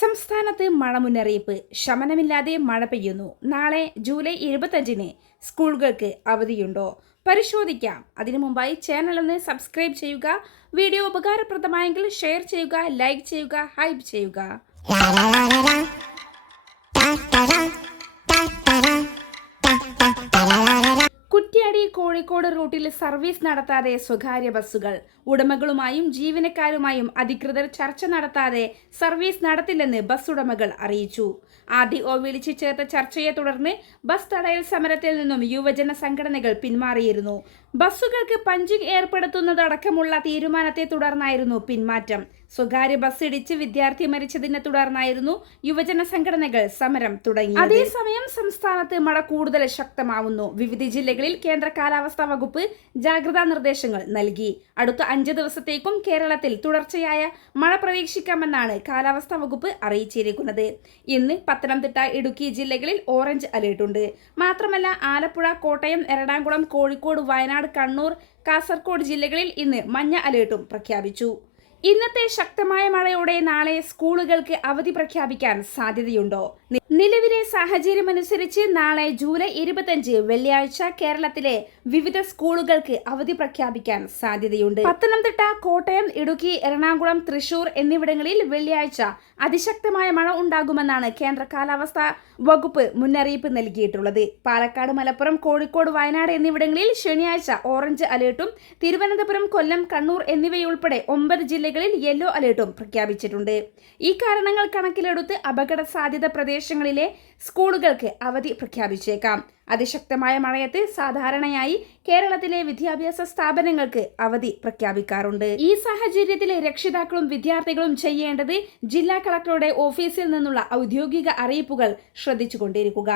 സംസ്ഥാനത്ത് മഴ മുന്നറിയിപ്പ്. ശമനമില്ലാതെ മഴ പെയ്യുന്നു. നാളെ ജൂലൈ ഇരുപത്തഞ്ചിന് സ്കൂളുകൾക്ക് അവധിയുണ്ടോ? പരിശോധിക്കാം. അതിനു മുമ്പായി ചാനൽ ഒന്ന് സബ്സ്ക്രൈബ് ചെയ്യുക. വീഡിയോ ഉപകാരപ്രദമായെങ്കിൽ ഷെയർ ചെയ്യുക ലൈക്ക് ചെയ്യുക ഹൈപ്പ് ചെയ്യുക. കോഴിക്കോട് റൂട്ടിൽ സർവീസ് നടത്താതെ സ്വകാര്യ ബസ്സുകൾ. ഉടമകളുമായും ജീവനക്കാരുമായും അധികൃതർ ചർച്ച നടത്താതെ സർവീസ് നടത്തില്ലെന്ന് ബസ് ഉടമകൾ അറിയിച്ചു. ആദ്യ ഒ വിളിച്ചു ചേർത്ത ചർച്ചയെ തുടർന്ന് ബസ് തടയൽ സമരത്തിൽ നിന്നും യുവജന സംഘടനകൾ പിന്മാറിയിരുന്നു. ബസ്സുകൾക്ക് പഞ്ചിങ് ഏർപ്പെടുത്തുന്നതടക്കമുള്ള തീരുമാനത്തെ തുടർന്നായിരുന്നു പിന്മാറ്റം. സ്വകാര്യ ബസ് ഇടിച്ച് വിദ്യാർത്ഥി മരിച്ചതിനെ തുടർന്നായിരുന്നു യുവജന സംഘടനകൾ സമരം തുടങ്ങി അതേസമയം സംസ്ഥാനത്ത് മഴ കൂടുതൽ ശക്തമാവുന്നു. വിവിധ ജില്ലകളിൽ കേന്ദ്ര കാലാവസ്ഥാ വകുപ്പ് ജാഗ്രതാ നിർദ്ദേശങ്ങൾ നൽകി. അടുത്ത അഞ്ച് ദിവസത്തേക്കും കേരളത്തിൽ തുടർച്ചയായ മഴ പ്രതീക്ഷിക്കാമെന്നാണ് കാലാവസ്ഥാ വകുപ്പ് അറിയിച്ചിരിക്കുന്നത്. ഇന്ന് പത്തനംതിട്ട ഇടുക്കി ജില്ലകളിൽ ഓറഞ്ച് അലേർട്ട് ഉണ്ട്. മാത്രമല്ല ആലപ്പുഴ കോട്ടയം എറണാകുളം കോഴിക്കോട് വയനാട് കണ്ണൂർ കാസർഗോഡ് ജില്ലകളിൽ ഇന്ന് മഞ്ഞ അലേർട്ടും പ്രഖ്യാപിച്ചു. ഇന്നത്തെ ശക്തമായ മഴയോടെ നാളെ സ്കൂളുകൾക്ക് അവധി പ്രഖ്യാപിക്കാൻ സാധ്യതയുണ്ടോ? നിലവിലെ സാഹചര്യമനുസരിച്ച് നാളെ ജൂലൈ ഇരുപത്തഞ്ച് വെള്ളിയാഴ്ച കേരളത്തിലെ വിവിധ സ്കൂളുകൾക്ക് അവധി പ്രഖ്യാപിക്കാൻ സാധ്യതയുണ്ട്. പത്തനംതിട്ട കോട്ടയം ഇടുക്കി എറണാകുളം തൃശൂർ എന്നിവിടങ്ങളിൽ വെള്ളിയാഴ്ച അതിശക്തമായ മഴ ഉണ്ടാകുമെന്നാണ് കേന്ദ്ര കാലാവസ്ഥാ വകുപ്പ് മുന്നറിയിപ്പ് നൽകിയിട്ടുള്ളത്. പാലക്കാട് മലപ്പുറം കോഴിക്കോട് വയനാട് എന്നിവിടങ്ങളിൽ ശനിയാഴ്ച ഓറഞ്ച് അലേർട്ടും തിരുവനന്തപുരം കൊല്ലം കണ്ണൂർ എന്നിവയുൾപ്പെടെ ഒമ്പത് ജില്ലകളിൽ യെല്ലോ അലേർട്ടും പ്രഖ്യാപിച്ചിട്ടുണ്ട്. ഈ കാരണങ്ങൾ കണക്കിലെടുത്ത് അപകട സാധ്യത പ്രദേശങ്ങളിലെ സ്കൂളുകൾക്ക് അവധി പ്രഖ്യാപിച്ചേക്കാം. അതിശക്തമായ മഴയത്ത് സാധാരണയായി കേരളത്തിലെ വിദ്യാഭ്യാസ സ്ഥാപനങ്ങൾക്ക് അവധി പ്രഖ്യാപിക്കാറുണ്ട്. ഈ സാഹചര്യത്തിൽ രക്ഷിതാക്കളും വിദ്യാർത്ഥികളും ചെയ്യേണ്ടത് ജില്ലാ കളക്ടറുടെ ഓഫീസിൽ നിന്നുള്ള ഔദ്യോഗിക അറിയിപ്പുകൾ ശ്രദ്ധിച്ചുകൊണ്ടിരിക്കുക.